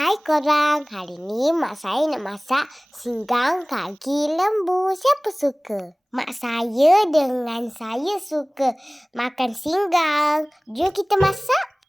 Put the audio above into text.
Hai korang, hari ni mak saya nak masak singgang kaki lembu. Siapa suka? Mak saya dengan saya suka makan singgang. Jom kita masak.